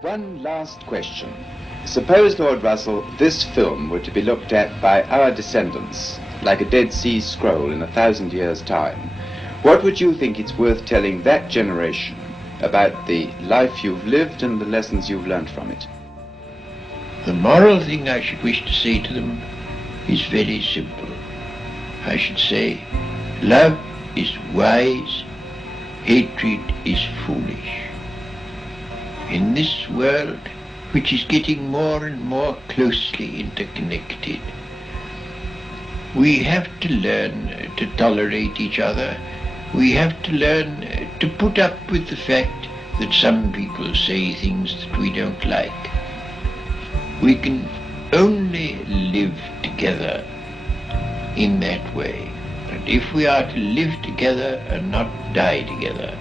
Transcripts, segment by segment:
One last question. Suppose, Lord Russell, this film were to be looked at by our descendants, like a Dead Sea Scroll in 1,000 years' time. What would you think it's worth telling that generation about the life you've lived and the lessons you've learned from it? The moral thing I should wish to say to them is very simple. I should say, love is wise, hatred is foolish. In this world, which is getting more and more closely interconnected, we have to learn to tolerate each other. We have to learn to put up with the fact that some people say things that we don't like. We can only live together in that way. And if we are to live together and not die together,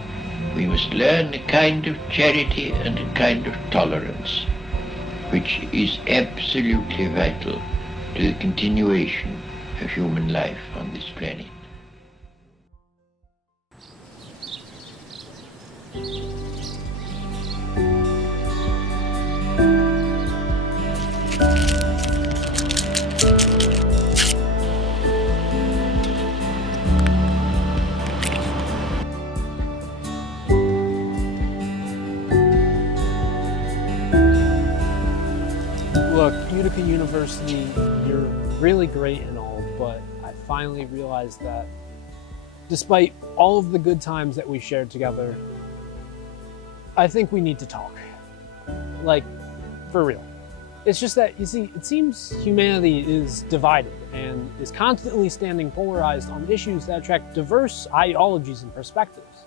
we must learn a kind of charity and a kind of tolerance, which is absolutely vital to the continuation of human life on this planet. Look, Utica University, you're really great and all, but I finally realized that despite all of the good times that we shared together, I think we need to talk. Like, for real. It's just that, you see, it seems humanity is divided and is constantly standing polarized on issues that attract diverse ideologies and perspectives.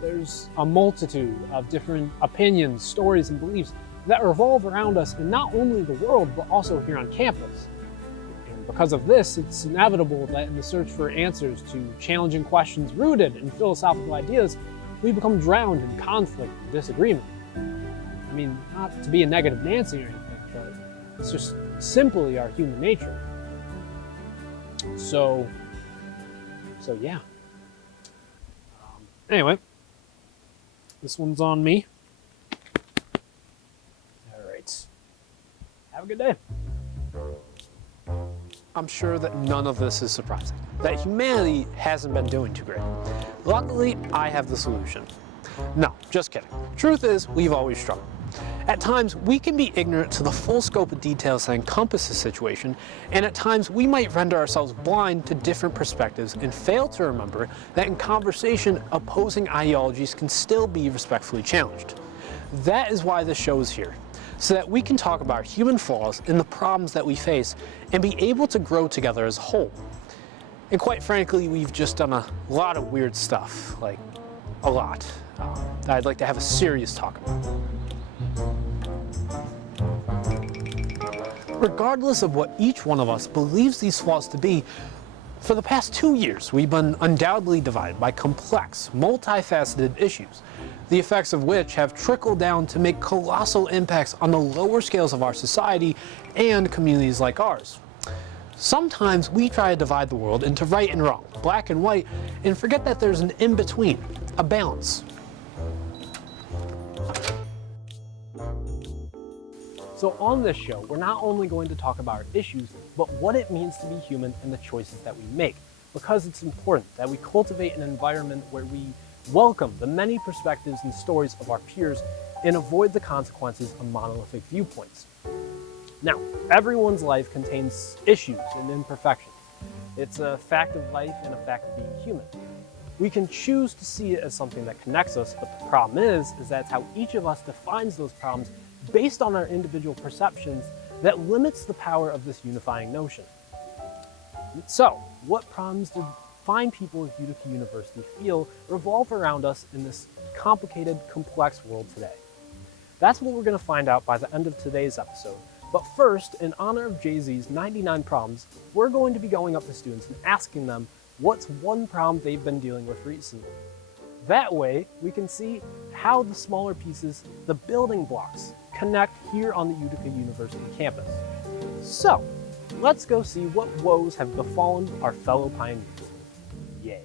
There's a multitude of different opinions, stories, and beliefs that revolve around us in not only the world, but also here on campus. And because of this, it's inevitable that in the search for answers to challenging questions rooted in philosophical ideas, we become drowned in conflict and disagreement. I mean, not to be a negative Nancy or anything, but it's just simply our human nature. So yeah. Anyway, this one's on me. Have a good day. I'm sure that none of this is surprising, that humanity hasn't been doing too great. Luckily, I have the solution. No, just kidding. Truth is, we've always struggled. At times, we can be ignorant to the full scope of details that encompass the situation, and at times, we might render ourselves blind to different perspectives and fail to remember that in conversation, opposing ideologies can still be respectfully challenged. That is why this show is here, so that we can talk about human flaws and the problems that we face and be able to grow together as a whole. And quite frankly, we've just done a lot of weird stuff, like a lot, that I'd like to have a serious talk about. Regardless of what each one of us believes these flaws to be, for the past 2 years, we've been undoubtedly divided by complex, multifaceted issues, the effects of which have trickled down to make colossal impacts on the lower scales of our society and communities like ours. Sometimes we try to divide the world into right and wrong, black and white, and forget that there's an in-between, a balance. So on this show, we're not only going to talk about our issues, but what it means to be human and the choices that we make, because it's important that we cultivate an environment where we welcome the many perspectives and stories of our peers and avoid the consequences of monolithic viewpoints. Now, everyone's life contains issues and imperfections. It's a fact of life and a fact of being human. We can choose to see it as something that connects us, but the problem is that's how each of us defines those problems based on our individual perceptions that limits the power of this unifying notion. So, what problems do fine people at Utica University feel revolve around us in this complicated, complex world today? That's what we're going to find out by the end of today's episode. But first, in honor of Jay-Z's 99 problems, we're going to be going up to students and asking them what's one problem they've been dealing with recently. That way, we can see how the smaller pieces, the building blocks, connect here on the Utica University campus. So, let's go see what woes have befallen our fellow pioneers. Yay.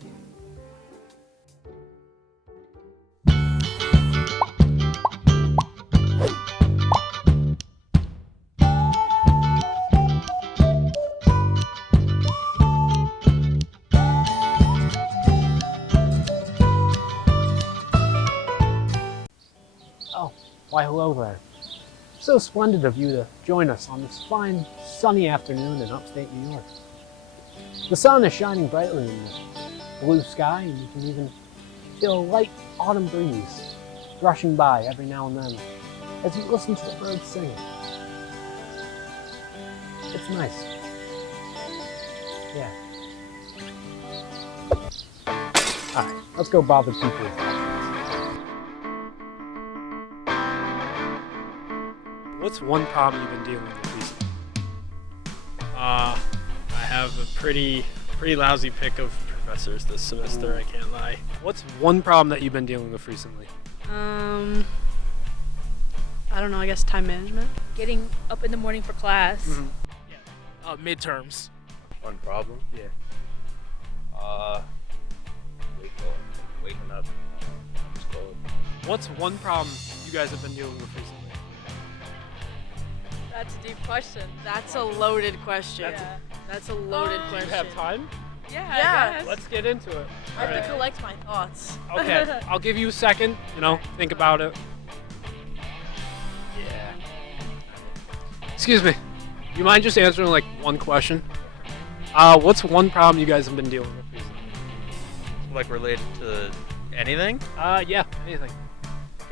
Why, hello there. So splendid of you to join us on this fine, sunny afternoon in upstate New York. The sun is shining brightly in the blue sky, and you can even feel a light autumn breeze brushing by every now and then as you listen to the birds sing. It's nice. Yeah. Alright, let's go bother people. What's one problem you've been dealing with recently? I have a pretty lousy pick of professors this semester, I can't lie. What's one problem that you've been dealing with recently? I don't know, I guess time management. Getting up in the morning for class. Midterms. One problem? Yeah. Waking up. It's cold. What's one problem you guys have been dealing with recently? That's a deep question. That's a loaded question. That's a loaded Do question. you have time? Yeah. Yeah. Let's get into it. I have to collect my thoughts. Okay, I'll give you a second, think about it. Yeah. Excuse me. You mind just answering like one question? What's one problem you guys have been dealing with recently? Like related to anything? Yeah, anything.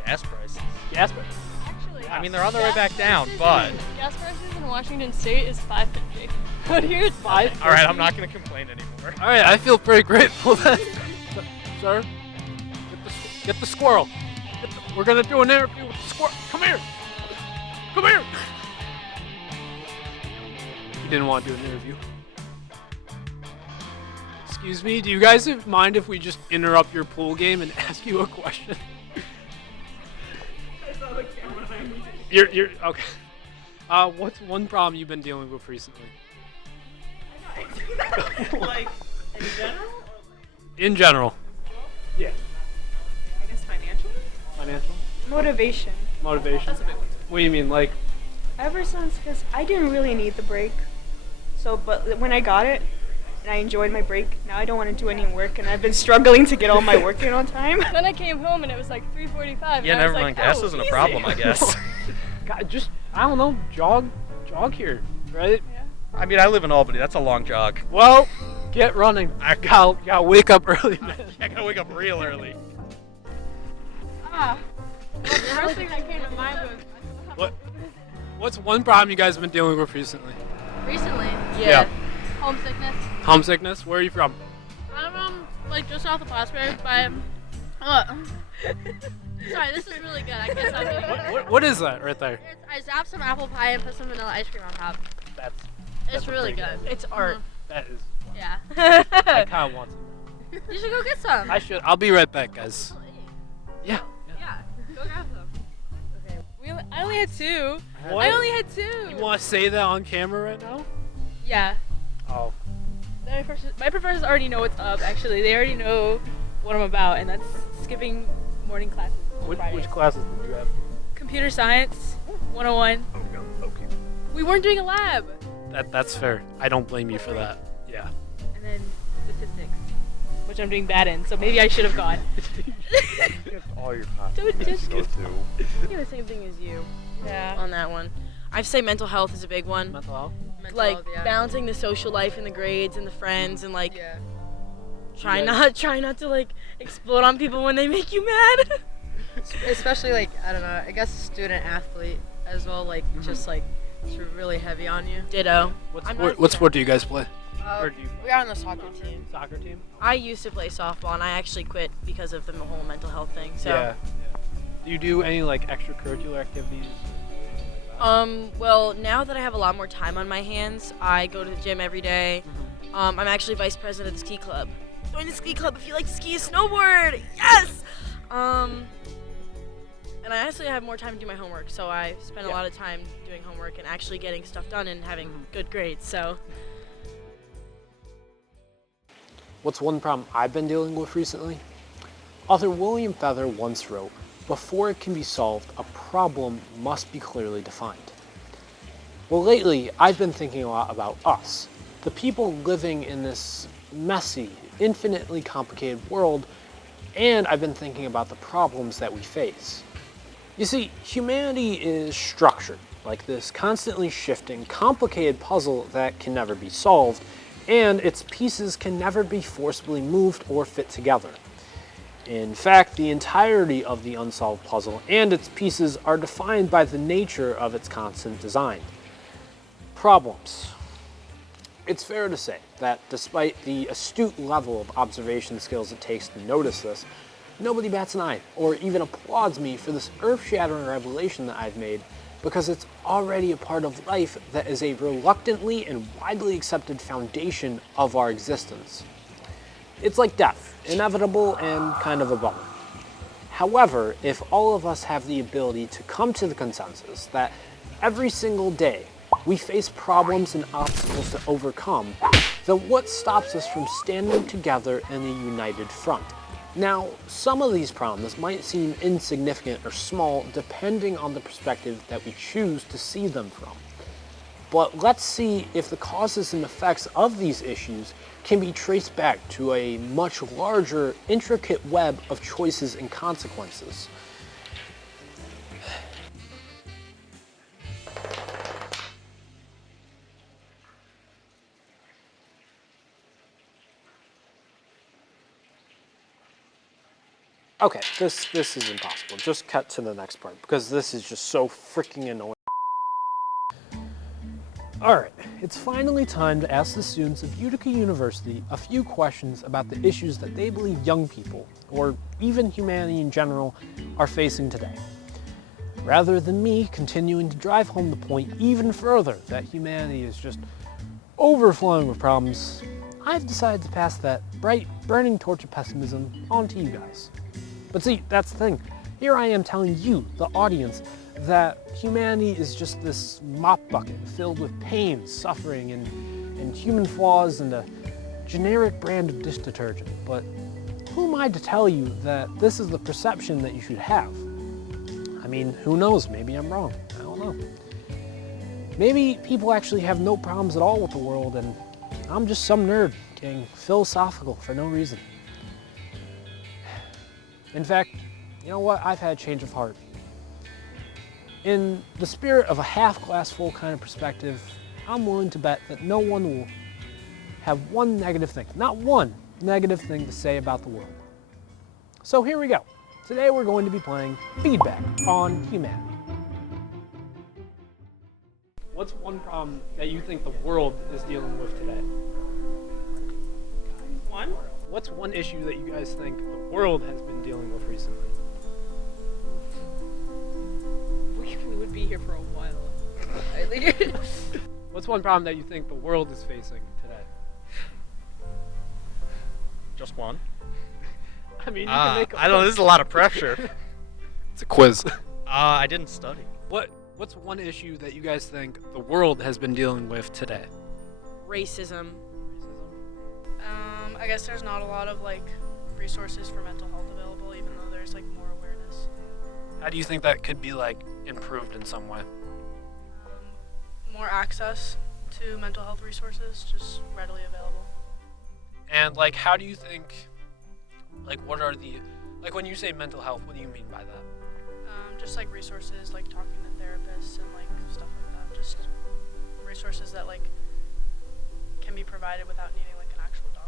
Gas prices. Gas prices. Actually, I mean, they're on their way back down, but... gas prices in Washington State is $5.50. But here it's Five. All right, I'm not going to complain anymore. All right, I feel pretty grateful then. Sir, get the squirrel. We're gonna do an interview with the squirrel. Come here. Come here. You didn't want to do an interview. Excuse me, do you guys mind if we just interrupt your pool game and ask you a question? You're okay. What's one problem you've been dealing with recently? Like, in general? In general. Yeah. I guess financial? Financial? Motivation. Motivation? That's a big one. What do you mean, like? Ever since, because I didn't really need the break. So, but when I got it, and I enjoyed my break, now I don't want to do any work, and I've been struggling to get all my work in on time. Then I came home and it was like 3:45. Yeah, never mind. Gas isn't a problem, I guess. God, just, I don't know, jog here, right? I mean, I live in Albany. That's a long jog. Well, get running. I gotta wake up early, man. I gotta wake up real early. Well, the first thing that came to mind was What's one problem you guys have been dealing with recently? recently. Yeah. Homesickness. Homesickness? Where are you from? I'm like just off of Plattsburgh, but sorry, this is really good. I can't stop eating. What is that right there? I zapped some apple pie and put some vanilla ice cream on top. That's It's really good. It's art. that is. Yeah. I kind of want some. You should go get some. I should. I'll be right back, guys. Yeah. Yeah. Go grab some. I only had two. What? I only had two. You want to say that on camera right now? Yeah. Oh. My professors already know what's up, actually. They already know what I'm about, and that's skipping morning classes on Which Fridays. classes did you have? Computer Science 101. Okay. We weren't doing a lab. That's fair. I don't blame you for that. Yeah. And then statistics, which I'm doing bad in, so maybe I should have gone. All your Don't just I think the same thing as you Yeah. on that one. I'd say mental health is a big one. Mental health. Like balancing the social life and the grades and the friends and like Yeah. try not to like explode on people when they make you mad. Especially like, I don't know, I guess student athlete as well, like just like it's really heavy on you. Ditto. What sport do you guys play? Or do you We are on the soccer team. soccer team? I used to play softball and I actually quit because of the whole mental health thing. So Yeah. Do you do any like extracurricular activities? well, now that I have a lot more time on my hands, I go to the gym every day. I'm actually vice president of the ski club. Join the ski club if you like to ski or snowboard. Yes. And I actually have more time to do my homework, so I spend a lot of time doing homework and actually getting stuff done and having good grades. So What's one problem I've been dealing with recently? Author William Feather once wrote, "Before it can be solved, a problem must be clearly defined." Well, lately, I've been thinking a lot about us, the people living in this messy, infinitely complicated world, and I've been thinking about the problems that we face. You see, humanity is structured like this constantly shifting, complicated puzzle that can never be solved, and its pieces can never be forcibly moved or fit together. In fact, the entirety of the unsolved puzzle and its pieces are defined by the nature of its constant design. Problems. It's fair to say that despite the astute level of observation skills it takes to notice this, nobody bats an eye or even applauds me for this earth-shattering revelation that I've made, because it's already a part of life that is a reluctantly and widely accepted foundation of our existence. It's like death, inevitable and kind of a bummer. However, if all of us have the ability to come to the consensus that every single day we face problems and obstacles to overcome, then what stops us from standing together in a united front? Now, some of these problems might seem insignificant or small depending on the perspective that we choose to see them from. But let's see if the causes and effects of these issues can be traced back to a much larger, intricate web of choices and consequences. Okay, this is impossible. Just cut to the next part because this is just so freaking annoying. Alright, it's finally time to ask the students of Utica University a few questions about the issues that they believe young people, or even humanity in general, are facing today. Rather than me continuing to drive home the point even further that humanity is just overflowing with problems, I've decided to pass that bright, burning torch of pessimism on to you guys. But see, that's the thing. Here I am telling you, the audience, that humanity is just this mop bucket filled with pain, suffering, and human flaws and a generic brand of dish detergent. But who am I to tell you that this is the perception that you should have? I mean, who knows? Maybe I'm wrong. I don't know. Maybe people actually have no problems at all with the world and I'm just some nerd getting philosophical for no reason. In fact, you know what? I've had a change of heart. In the spirit of a half-glass full kind of perspective, I'm willing to bet that no one will have one negative thing, not one negative thing to say about the world. So here we go. Today we're going to be playing Feedback on Humanity. What's one problem that you think the world is dealing with today? One? What's one issue that you guys think the world has been dealing with recently? We would be here for a while. What's one problem that you think the world is facing today? Just one. I mean, you can make I don't know, this is a lot of pressure. It's a quiz. I didn't study. What's one issue that you guys think the world has been dealing with today? Racism. I guess there's not a lot of resources for mental health available, even though there's more awareness. How do you think that could be improved in some way? More access to mental health resources, just readily available. And how do you think, what are the, when you say mental health, what do you mean by that? Just resources, talking to therapists and stuff like that. Just resources that can be provided without needing an actual doctor.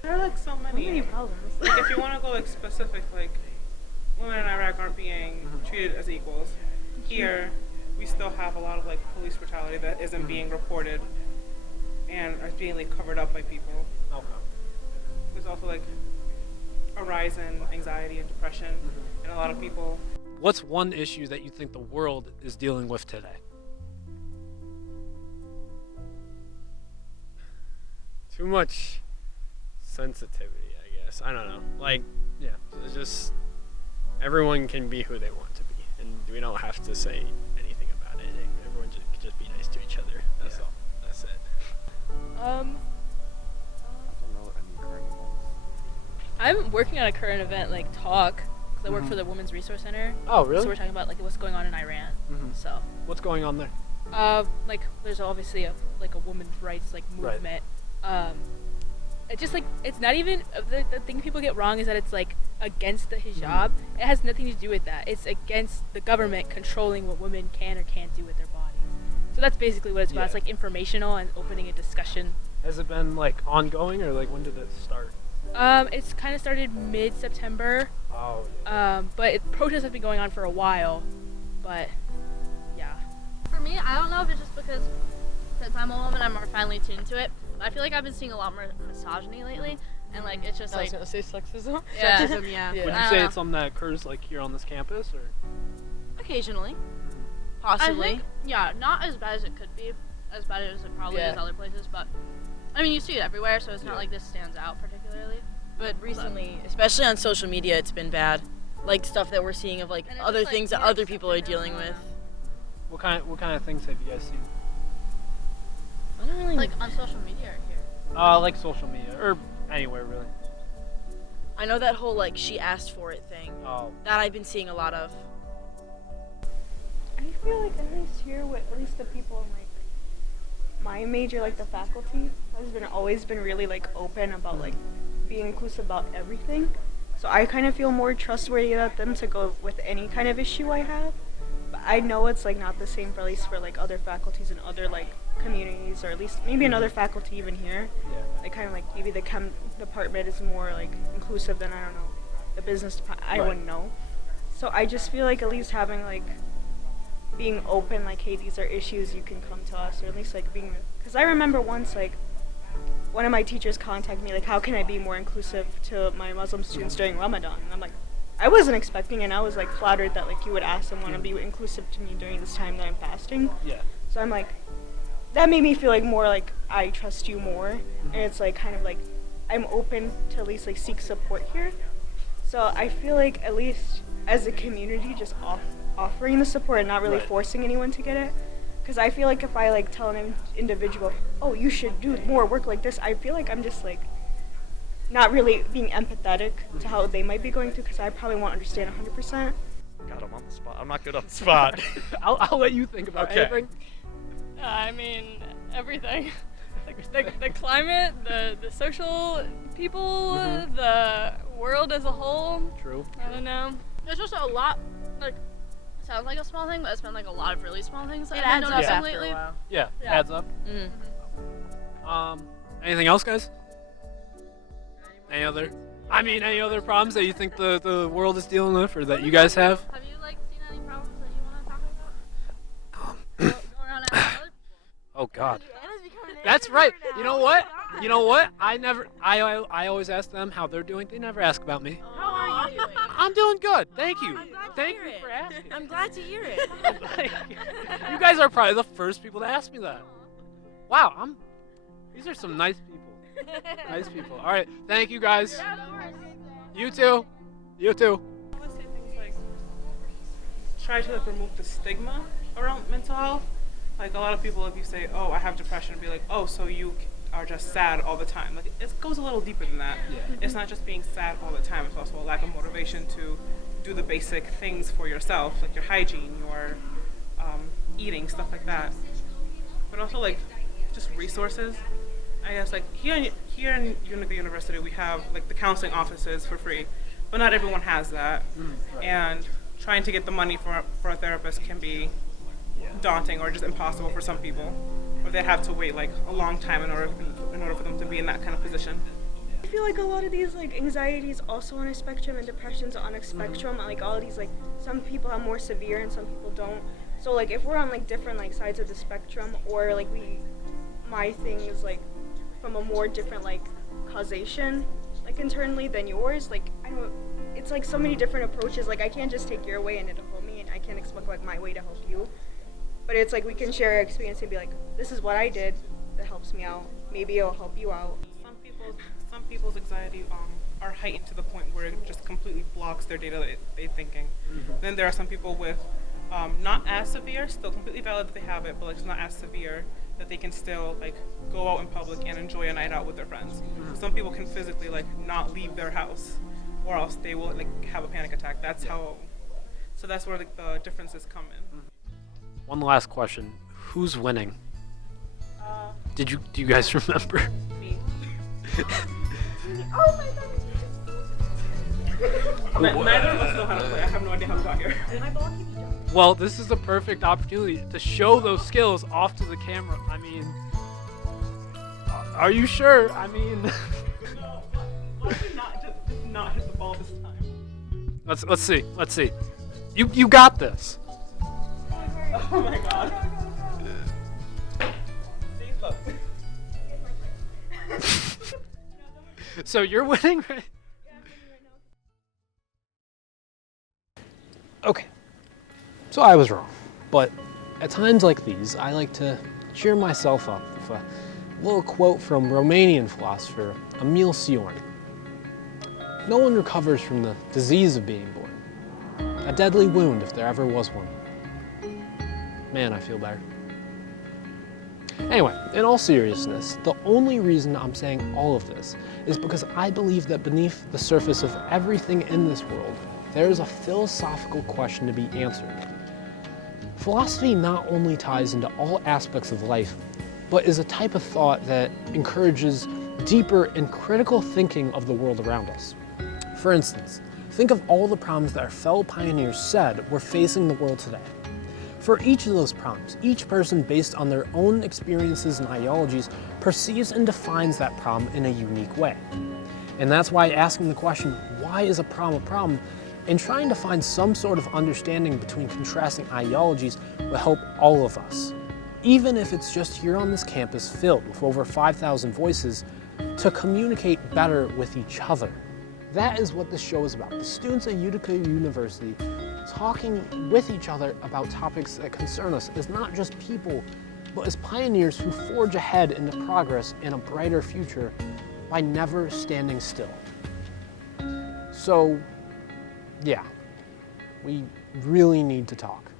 There are so many problems. if you want to go specific, women in Iraq aren't being treated as equals. Here, we still have a lot of police brutality that isn't being reported and are being covered up by people. Okay. There's also a rise in anxiety and depression in a lot of people. What's one issue that you think the world is dealing with today? Too much sensitivity, I guess. I don't know. Yeah. It's just everyone can be who they want to be, and we don't have to say anything about it. Everyone could just be nice to each other. That's all. That's it. I'm working on a current event talk because I work for the Women's Resource Center. Oh, really? So we're talking about what's going on in Iran. So What's going on there? there's obviously a women's rights movement. It's just like it's not even the thing people get wrong is that it's like against the hijab. It has nothing to do with that. It's against the government controlling what women can or can't do with their bodies. So that's basically what it's about. It's like informational and opening a discussion. Has it been like ongoing, or like when did it start? It's kind of started mid-September. Oh. But protests have been going on for a while. But yeah. For me, I don't know if it's just because since I'm a woman, I'm more finely tuned to it. But I feel like I've been seeing a lot more misogyny lately, and like it's just I was like gonna say sexism. Yeah. Sexism, yeah. Would you I say don't it's something that occurs like here on this campus, or? Occasionally. I Possibly. think, yeah, not as bad as it could be, as bad as it probably is other places, but I mean, you see it everywhere, so it's not like this stands out particularly. But recently, especially on social media, it's been bad. Like stuff that we're seeing of like And it's other just, like, things that more other people are accepted dealing now. with. What kind of things have you guys seen? I don't really Like on social media or here. Like social media or anywhere really. I know that whole like she asked for it thing. Oh. That I've been seeing a lot of. I feel like at least here, with at least the people in like my major, like the faculty, has been always been really like open about like being inclusive about everything. So I kind of feel more trustworthy about them to go with any kind of issue I have. But I know it's like not the same for at least for like other faculties and other like communities, or at least maybe another faculty even here. Yeah. Like kind of like maybe the chem department is more like inclusive than, I don't know, the business department. I Right. wouldn't know. So I just feel like at least having like being open, like, hey, these are issues, you can come to us, or at least like being, because I remember once like one of my teachers contacted me like, how can I be more inclusive to my Muslim students during Ramadan? And I'm like, I wasn't expecting it, and I was like flattered that like you would ask someone to be inclusive to me during this time that I'm fasting. Yeah. So I'm like, that made me feel like more like I trust you more, and it's like kind of like I'm open to at least like seek support here. So I feel like at least as a community, just offering the support and not really Right. forcing anyone to get it. Because I feel like if I like tell an individual, oh, you should do more work like this, I feel like I'm just like not really being empathetic to how they might be going through, because I probably won't understand 100%. God, I'm on the spot. I'm not good on the spot. I'll let you think about Okay. anything. I mean, everything. the climate, the social people, the world as a whole. True. I don't know. There's just a lot, like, it sounds like a small thing, but it's been like a lot of really small things that It I've adds been up noticing after a lately. while. Yeah. Yeah. Adds up. Anything else, guys? Any other problems that you think the world is dealing with, or that you guys have? Have you like seen any problems that you want to talk about? Go around asking other people. Oh God. That's right. You know what? I always ask them how they're doing. They never ask about me. How are you doing? I'm doing good. Thank you. I'm glad to Thank hear you it. for asking. I'm glad to hear it. You guys are probably the first people to ask me that. Wow, these are some nice people. Nice people. All right, thank you guys. You too. You too. I would say things like try to like remove the stigma around mental health. Like a lot of people, if you say, "Oh, I have depression," be like, "Oh, so you are just sad all the time." Like it goes a little deeper than that. Yeah. It's not just being sad all the time. It's also a lack of motivation to do the basic things for yourself, like your hygiene, your eating, stuff like that. But also like just resources. I guess like here in Unica University, we have like the counseling offices for free, but not everyone has that. Right. And trying to get the money for a therapist can be daunting or just impossible for some people, or they have to wait like a long time in order for them to be in that kind of position. I feel like a lot of these like anxieties also on a spectrum, and depression's on a spectrum. Like all of these, like some people have more severe and some people don't. So like if we're on like different like sides of the spectrum, or like my thing is like from a more different like causation like internally than yours, like I don't, it's like so many different approaches. Like I can't just take your way and it'll help me, and I can't expect like my way to help you. But it's like we can share our experience and be like, this is what I did that helps me out. Maybe it'll help you out. Some people's anxiety are heightened to the point where it just completely blocks their day-to-day thinking. Then there are some people with not as severe, still completely valid that they have it, but like it's not as severe that they can still like go out in public and enjoy a night out with their friends. Some people can physically like not leave their house, or else they will like have a panic attack. That's how. So that's where like the differences come in. One last question: who's winning? Do you guys remember? Me. Oh my god. Neither of us know how to play. I have no idea how we got here. My ball keeps jumping. Well, this is the perfect opportunity to show those skills off to the camera. I mean, are you sure? I mean, No, why did we not hit the ball this time? let's see. Let's see. You got this. Oh my god. See, look. So you're winning, right? Okay. So I was wrong, but at times like these, I like to cheer myself up with a little quote from Romanian philosopher Emil Cioran. No one recovers from the disease of being born. A deadly wound if there ever was one. Man, I feel better. Anyway, in all seriousness, the only reason I'm saying all of this is because I believe that beneath the surface of everything in this world, there is a philosophical question to be answered. Philosophy not only ties into all aspects of life, but is a type of thought that encourages deeper and critical thinking of the world around us. For instance, think of all the problems that our fellow pioneers said were facing the world today. For each of those problems, each person, based on their own experiences and ideologies, perceives and defines that problem in a unique way. And that's why asking the question, why is a problem a problem, and trying to find some sort of understanding between contrasting ideologies will help all of us, even if it's just here on this campus filled with over 5,000 voices, to communicate better with each other. That is what this show is about. The students at Utica University talking with each other about topics that concern us as not just people, but as pioneers who forge ahead into progress and a brighter future by never standing still. So, yeah, we really need to talk.